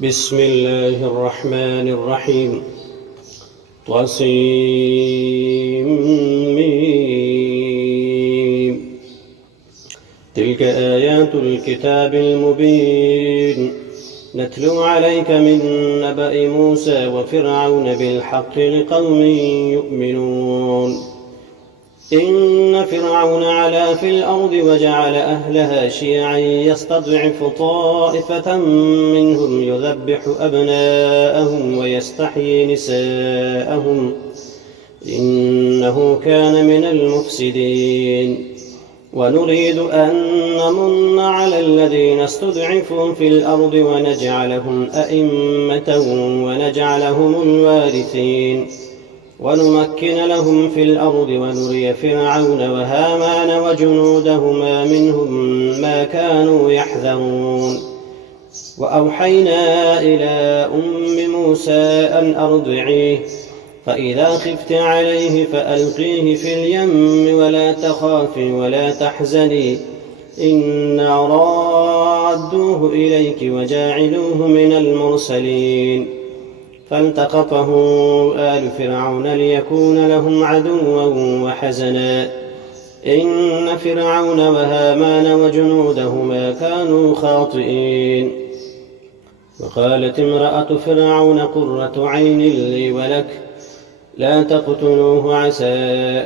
بسم الله الرحمن الرحيم. طاسيم. تلك آيات الكتاب المبين نتلو عليك من نبأ موسى وفرعون بالحق لقوم يؤمنون. إن فرعون علا في الأرض وجعل أهلها شيعا يستضعف طائفة منهم يذبح أبناءهم ويستحيي نساءهم إنه كان من المفسدين. ونريد أن نمن على الذين استضعفوا في الأرض ونجعلهم أئمة ونجعلهم الوارثين ونمكن لهم في الأرض ونري فرعون وهامان وجنودهما منهم ما كانوا يحذرون. وأوحينا إلى أم موسى أن أرضعيه فإذا خفت عليه فألقيه في اليم ولا تخافي ولا تحزني إنا رادوه إليك وجاعلوه من المرسلين. فالتقطه آل فرعون ليكون لهم عدوا وحزنا إن فرعون وهامان وجنودهما كانوا خاطئين. وقالت امرأة فرعون قرة عين لي ولك لا تقتلوه عسى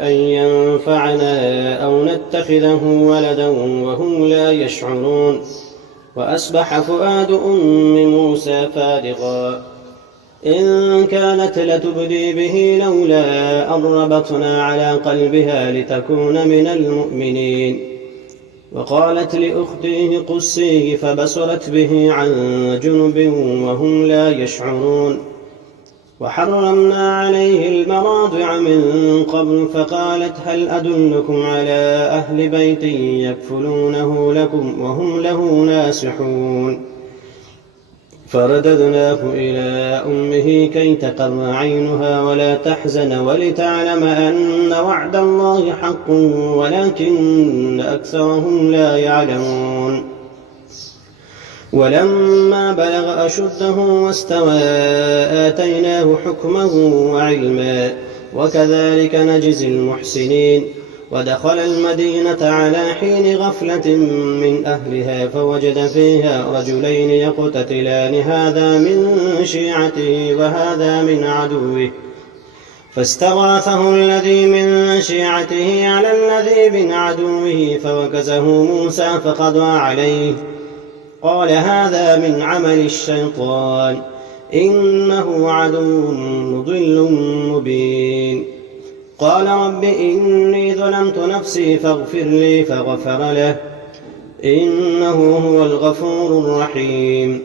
أن ينفعنا أو نتخذه ولدا وهم لا يشعرون. وأصبح فؤاد أم موسى فارغا إن كانت لتبدي به لولا أن ربطنا على قلبها لتكون من المؤمنين. وقالت لأخته قصيه فبصرت به عن جنب وهم لا يشعرون. وحرمنا عليه المراضع من قبل فقالت هل أدلكم على أهل بيت يكفلونه لكم وهم له ناصحون. فرددناه إلى أمه كي تقر عينها ولا تحزن ولتعلم أن وعد الله حق ولكن أكثرهم لا يعلمون. ولما بلغ أشده واستوى آتيناه حكما وعلما وكذلك نجزي المحسنين. ودخل المدينة على حين غفلة من أهلها فوجد فيها رجلين يقتتلان هذا من شيعته وهذا من عدوه فاستغاثه الذي من شيعته على الذي من عدوه فوكزه موسى فقضى عليه قال هذا من عمل الشيطان إنه عدو مضل مبين. قال رب إني ظلمت نفسي فاغفر لي فغفر له إنه هو الغفور الرحيم.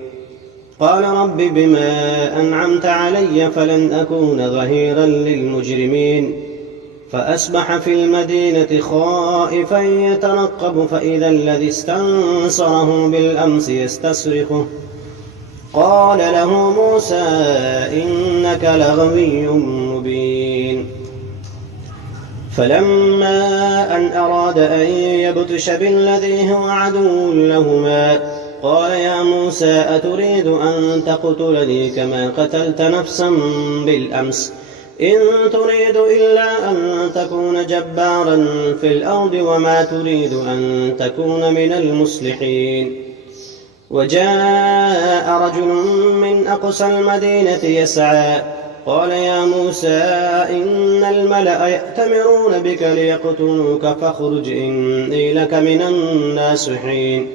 قال رب بما أنعمت علي فلن أكون ظهيرا للمجرمين. فأصبح في المدينة خائفا يترقب فإذا الذي استنصره بالأمس يستصرخه قال له موسى إنك لغوي مبين. فلما أن أراد أن يبطش بالذي هو عدو لهما قال يا موسى أتريد أن تقتلني كما قتلت نفسا بالأمس إن تريد إلا أن تكون جبارا في الأرض وما تريد أن تكون من المصلحين. وجاء رجل من أقصى المدينة يسعى قال يا موسى إن الملأ يأتمرون بك ليقتلوك فاخرج إني لك من الناصحين.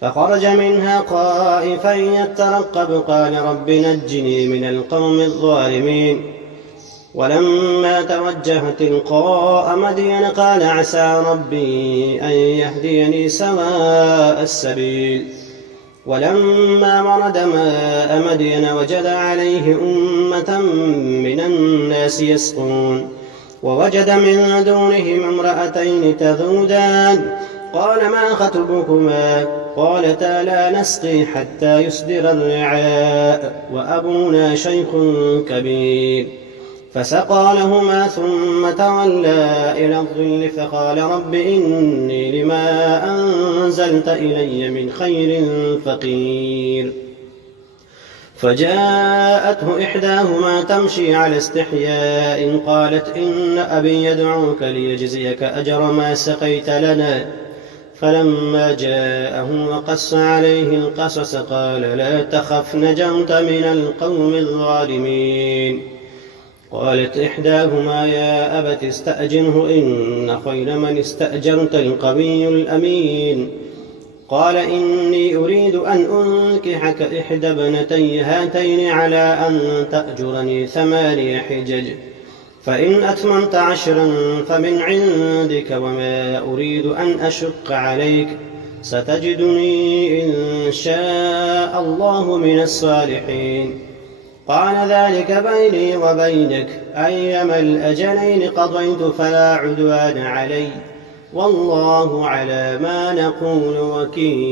فخرج منها خائفا يترقب قال رب نجني من القوم الظالمين. ولما توجه تلقاء مدين قال عسى ربي أن يهديني سواء السبيل. ولما ورد ماء مدين وجد عليه أمة من الناس يسقون ووجد من دونهم امرأتين تذودان قال ما خطبكما قالتا لا نسقي حتى يصدر الرعاء وأبونا شيخ كبير. فسقى لهما ثم تولى إلى الظل فقال رب إني لما أنزلت إلي من خير فقير. فجاءته إحداهما تمشي على استحياء قالت إن أبي يدعوك ليجزيك أجر ما سقيت لنا. فلما جاءه وقص عليه القصص قال لا تخف نجوت من القوم الظالمين. قالت إحداهما يا أبت استأجره إن خير من استأجرت القوي الأمين. قال إني أريد أن أنكحك إحدى ابنتي هاتين على أن تأجرني 8 حجج فإن أتممت 10 فمن عندك وما أريد أن أشق عليك ستجدني إن شاء الله من الصالحين. قال ذلك بيني وبينك أيما الأجلين قضيت فلا عدوان علي والله على ما نقول وكيل.